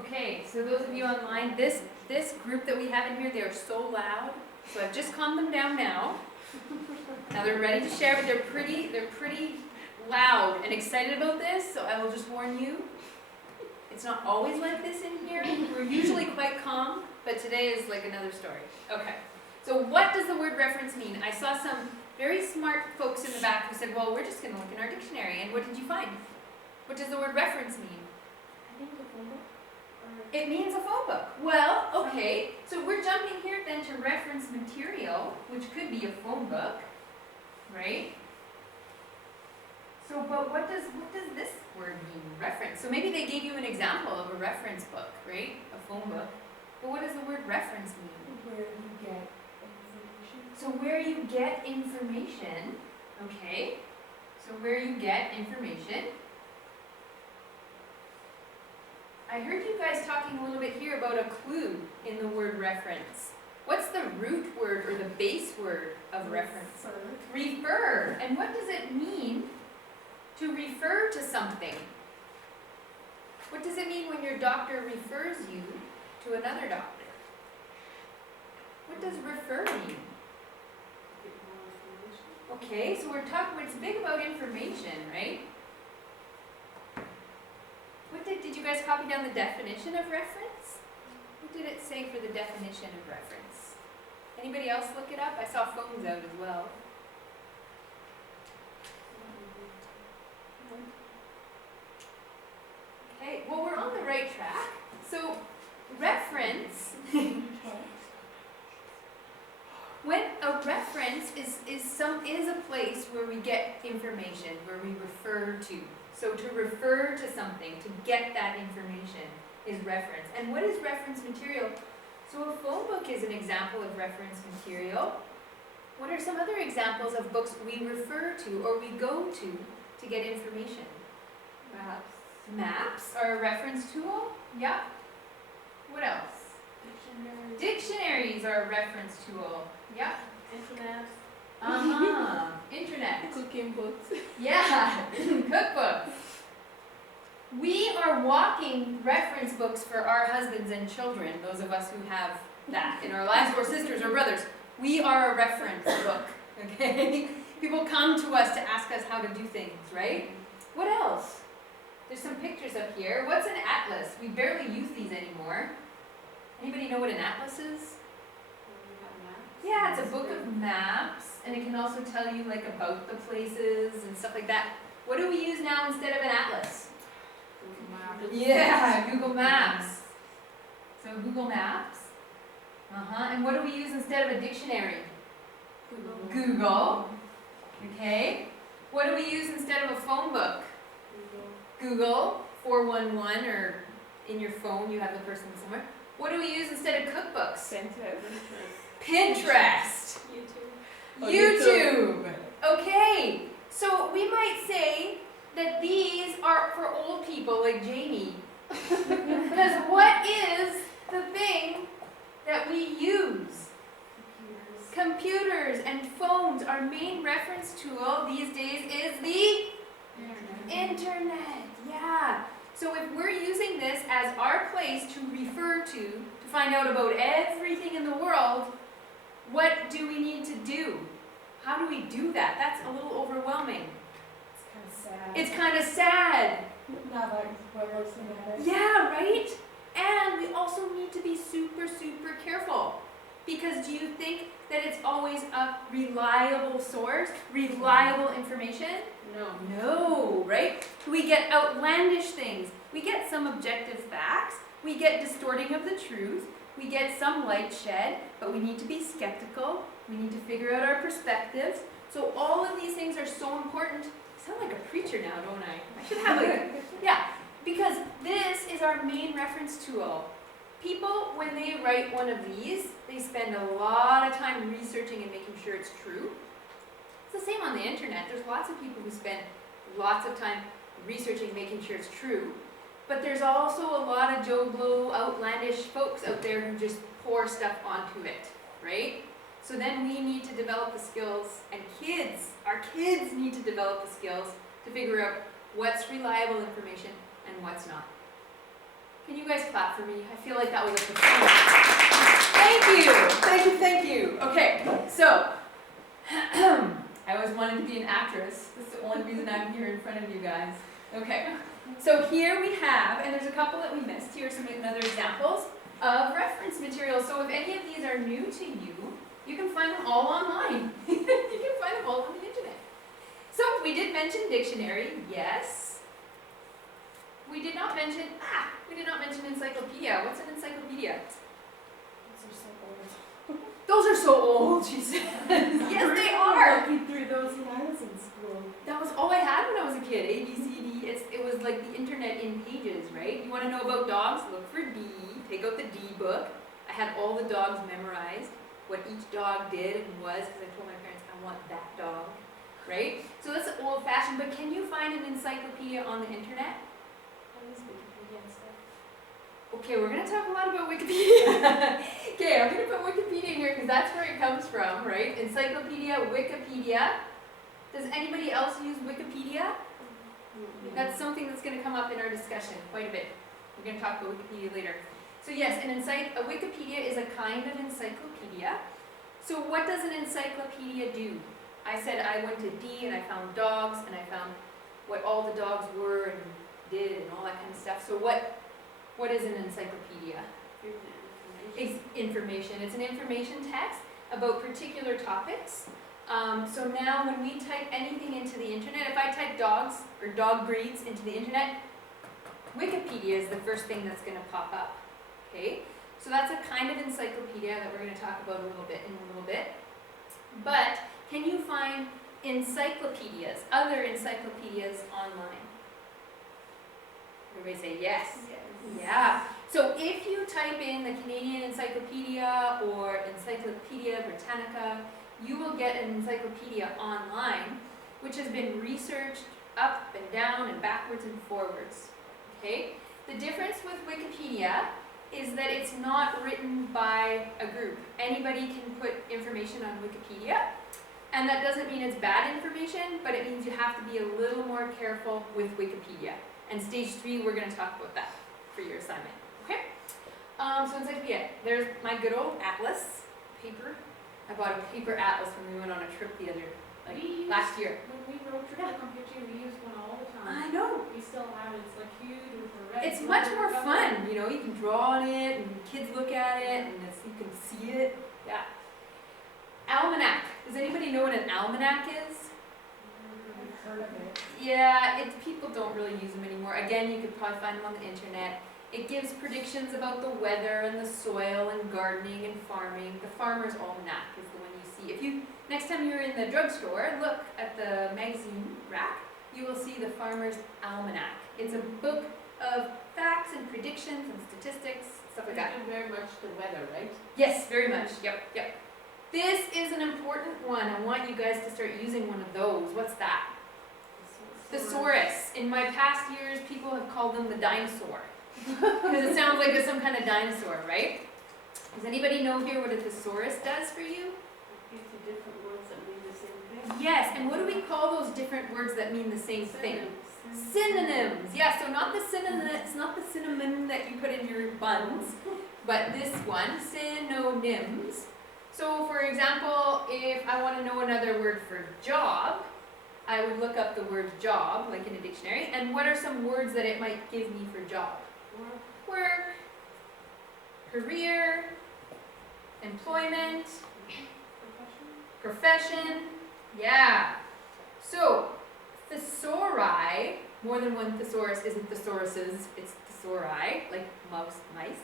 Okay, so those of you online, this group that we have in here, they are so loud. So I've just calmed them down now. Now they're ready to share, but they're pretty loud and excited about this, so I will just warn you. It's not always like this in here. We're usually quite calm, but today is like another story. Okay, so what does the word reference mean? I saw some very smart folks in the back who said, well, we're just going to look in our dictionary. And what did you find? What does the word reference mean? I think the phone book. It means a phone book. Well, okay, so we're jumping here then to reference material, which could be a phone book, right? So, but what does this word mean, reference? So maybe they gave you an example of a reference book, right? A phone book. But what does the word reference mean? Where you get information. So where you get information, okay? So where you get information. I heard you guys talking a little bit here about a clue in the word reference. What's the root word or the base word of reference? Refer. And what does it mean to refer to something? What does it mean when your doctor refers you to another doctor? What does refer mean? Okay, so we're talking, it's big about information, right? What did you guys copy down the definition of reference? What did it say for the definition of reference? Anybody else look it up? I saw phones out as well. Okay, well, we're on the right track. So, reference, when a reference is a place where we get information, where we refer to. So to refer to something, to get that information, is reference. And what is reference material? So a phone book is an example of reference material. What are some other examples of books we refer to or we go to get information? Maps. Maps are a reference tool. Yeah. What else? Dictionaries. Dictionaries are a reference tool. Yeah. Internet. Uh-huh. Internet. Cooking books. Yeah. Cookbooks. We are walking reference books for our husbands and children, those of us who have that in our lives, or sisters or brothers. We are a reference book, okay? People come to us to ask us how to do things, right? What else? There's some pictures up here. What's an atlas? We barely use these anymore. Anybody know what an atlas is? Yeah, it's a book of maps, and it can also tell you like about the places and stuff like that. What do we use now instead of an atlas? Google Maps. Yeah, Google Maps. So Google Maps. And what do we use instead of a dictionary? Google. Okay. What do we use instead of a phone book? Google 411, or in your phone you have the person somewhere. What do we use instead of cookbooks? Pinterest. YouTube. Okay, so we might say that these are for old people like Jamie. Because what is the thing that we use? Computers and phones. Our main reference tool these days is the Internet. Yeah. So if we're using this as our place to refer to find out about everything in the world, what do we need to do? How do we do that? That's a little overwhelming. It's kind of sad. It's kind of sad. Not like what else in it. Yeah, right? And we also need to be super, super careful. Because do you think that it's always a reliable source? Reliable information? No. No, right? We get outlandish things. We get some objective facts. We get distorting of the truth. We get some light shed, but we need to be skeptical. We need to figure out our perspectives. So all of these things are so important. I sound like a preacher now, don't I? I should have yeah, because this is our main reference tool. People, when they write one of these, they spend a lot of time researching and making sure it's true. It's the same on the internet. There's lots of people who spend lots of time researching, making sure it's true. But there's also a lot of Joe Blow, outlandish folks out there who just pour stuff onto it, right? So then we need to develop the skills, and our kids need to develop the skills to figure out what's reliable information and what's not. Can you you guys clap for me? I feel like that was a performance. Thank you. Okay, so I always wanted to be an actress. That's the only reason I'm here in front of you guys. Okay, so here we have, and there's a couple that we missed. Here are some other examples of reference material. So if any of these are new to you, you can find them all online. You can find them all on the internet. So we did mention dictionary, yes. We did not mention encyclopedia. What's an encyclopedia? Those are so old, she said. Yes, they are. Looking through those when I was in school. That was all I had when I was a kid. A, B, C, D. It was like the internet in pages, right? You want to know about dogs? Look for D. Take out the D book. I had all the dogs memorized, what each dog did and was, because I told my parents, I want that dog, right? So that's old-fashioned, but can you find an encyclopedia on the internet? Okay, we're going to talk a lot about Wikipedia. Okay, I'm going to put Wikipedia in here because that's where it comes from, right? Encyclopedia, Wikipedia. Does anybody else use Wikipedia? That's something that's going to come up in our discussion quite a bit. We're going to talk about Wikipedia later. So yes, a Wikipedia is a kind of encyclopedia. So what does an encyclopedia do? I said I went to D and I found dogs and I found what all the dogs were and did and all that kind of stuff. So what is an encyclopedia? It's information. It's an information text about particular topics. So now when we type anything into the internet, if I type dogs or dog breeds into the internet, Wikipedia is the first thing that's going to pop up. Okay? So that's a kind of encyclopedia that we're going to talk about in a little bit. But can you find encyclopedias, other encyclopedias online? Everybody say yes. Yeah. So if you type in the Canadian Encyclopedia or Encyclopedia Britannica, you will get an encyclopedia online, which has been researched up and down and backwards and forwards. Okay? The difference with Wikipedia is that it's not written by a group. Anybody can put information on Wikipedia, and that doesn't mean it's bad information, but it means you have to be a little more careful with Wikipedia. And stage 3, we're going to talk about that for your assignment. Okay? So encyclopedia. There's my good old atlas paper. I bought a paper atlas when we went on a trip last year. When we wrote to the computer, we used one all the time. I know. We still have it. It's like huge with the red. It's much more fun, you know. You can draw on it, and kids look at it, and you can see it. Yeah. Almanac. Does anybody know what an almanac is? I've heard of it. Yeah, people don't really use them anymore. Again, you could probably find them on the internet. It gives predictions about the weather and the soil and gardening and farming. The Farmer's Almanac is the one you see. Next time you're in the drugstore, look at the magazine rack, you will see the Farmer's Almanac. It's a book of facts and predictions and statistics, stuff like that. Very much the weather, right? Yes, very much. Yep. This is an important one. I want you guys to start using one of those. What's that? Thesaurus. In my past years, people have called them the dinosaur. Because it sounds like it's some kind of dinosaur, right? Does anybody know here what a thesaurus does for you? These are different words that mean the same thing. Yes, and what do we call those different words that mean the same thing? Synonyms. Yeah, so not the synonym, it's not the cinnamon that you put in your buns, but this one, synonyms. So for example, if I want to know another word for job, I would look up the word job, like in a dictionary, and what are some words that it might give me for job? Work, career, employment, profession. Yeah. So, thesauri, more than one thesaurus isn't thesauruses, it's thesauri, like mice.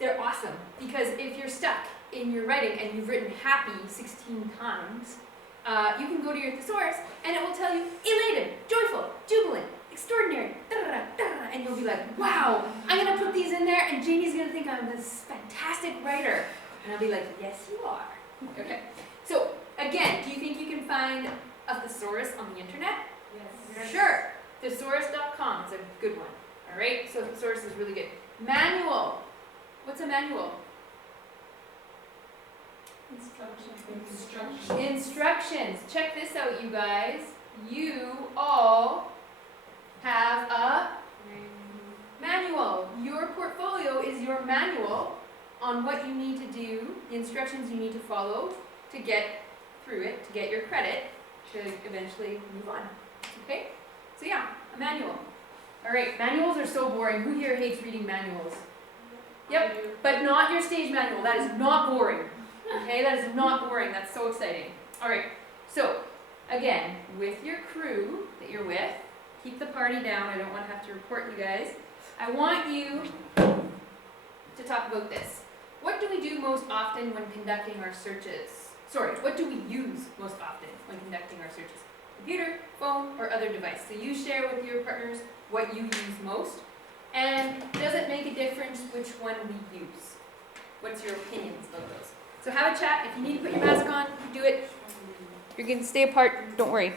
They're awesome because if you're stuck in your writing and you've written happy 16 times, you can go to your thesaurus and it will tell you elated, joyful, jubilant, extraordinary, and you'll be like, wow, I'm going to put these in there and Janie's going to think I'm this fantastic writer. And I'll be like, yes, you are. Okay. So, again, do you think you can find a thesaurus on the internet? Yes. Sure. Thesaurus.com is a good one. All right? So, thesaurus is really good. Manual. What's a manual? Instructions. Check this out, you guys. You all have a manual. is your manual on what you need to do, the instructions you need to follow to get through it, to get your credit, to eventually move on. Okay? So yeah, a manual. All right, manuals are so boring. Who here hates reading manuals? Yep, but not your stage manual. That is not boring. Okay, that is not boring. That's so exciting. All right, so again, with your crew that you're with, keep the party down. I don't want to have to report you guys. I want you to talk about this. What do we do most often when conducting our searches? Sorry, what do we use most often when conducting our searches? Computer, phone, or other device. So you share with your partners what you use most. And does it make a difference which one we use? What's your opinions about those? So have a chat. If you need to put your mask on, do it. If you're going to stay apart, don't worry.